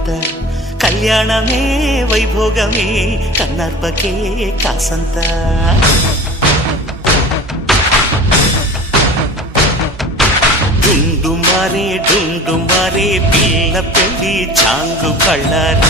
ఊరంత కళ్యాణమే వైభోగమే కన్నార్పకే కాసంత డుండు మారే పిల్ల పెళ్ళి చాంగు కళ్ళారి